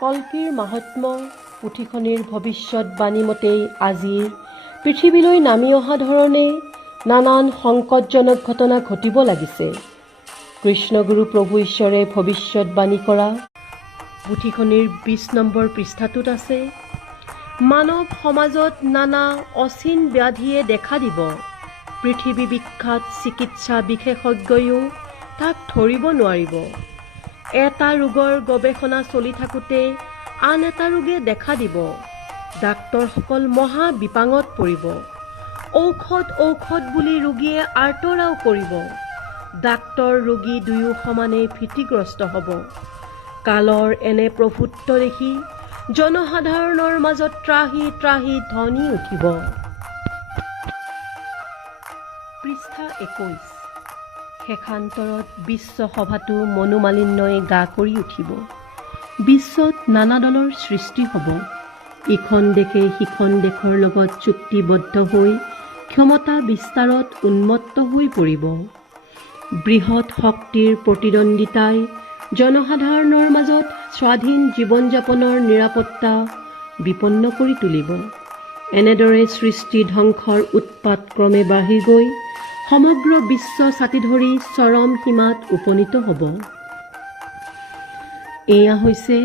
কল্কীৰ মাহাত্ম্য পুথিখনিৰ ভৱিষ্যৎবাণী মতেই আজিৰ পৃথিৱীলৈ নামি অহা ধৰণে নানান সংকটজনক ঘটনা ঘটিব লাগিছে। কৃষ্ণগুৰু প্ৰভু ঈশ্বৰে ভৱিষ্যৎবাণী কৰা পুথিখনিৰ ২০ নম্বৰ পৃষ্ঠাটোত আছে, মানৱ সমাজত নানা অচিন ব্যাধিয়ে দেখা দিব। পৃথিৱী বিখ্যাত চিকিৎসা বিশেষজ্ঞয়ো তাক ধৰিব নোৱাৰিব। এটা ৰোগৰ গৱেষণা চলি থাকোঁতে আন এটা ৰোগে দেখা দিব। ডাক্তৰসকল মহা বিপাঙত পৰিব। ঔষধ বুলি ৰোগীয়ে আৰ্তৰাও কৰিব। ডাক্তৰ ৰোগী দুয়ো সমানে ভীতিগ্ৰস্ত হ'ব। কালৰ এনে প্ৰভুত্ব দেখি জনসাধাৰণৰ মাজত ত্ৰাহি ত্ৰাহি ধ্বনি উঠিব। পৃষ্ঠা ২১। শেষান্তৰত বিশ্ব সভাতো মনোমালিন্যই গা কৰি উঠিব। বিশ্বত নানা দলৰ সৃষ্টি হ'ব। ইখন দেশে সিখন দেশৰ লগত চুক্তিবদ্ধ হৈ ক্ষমতা বিস্তাৰত উন্মত্ত হৈ পৰিব। বৃহৎ শক্তিৰ প্ৰতিদ্বন্দ্বিতাই জনসাধাৰণৰ মাজত স্বাধীন জীৱন যাপনৰ নিৰাপত্তা বিপন্ন কৰি তুলিব। এনেদৰে সৃষ্টি ধ্বংসৰ উৎপাত ক্ৰমে বাঢ়ি গৈ সমগ্ৰ বিশ্ব ছাতি ধৰি চৰম সীমাত উপনীত হ'ব। এয়া হৈছে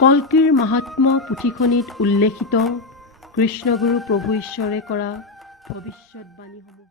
কল্কীৰ মাহাত্ম্য পুথিখনিত উল্লেখিত কৃষ্ণগুৰু প্ৰভু ঈশ্বৰে কৰা ভৱিষ্যৎবাণীসমূহ।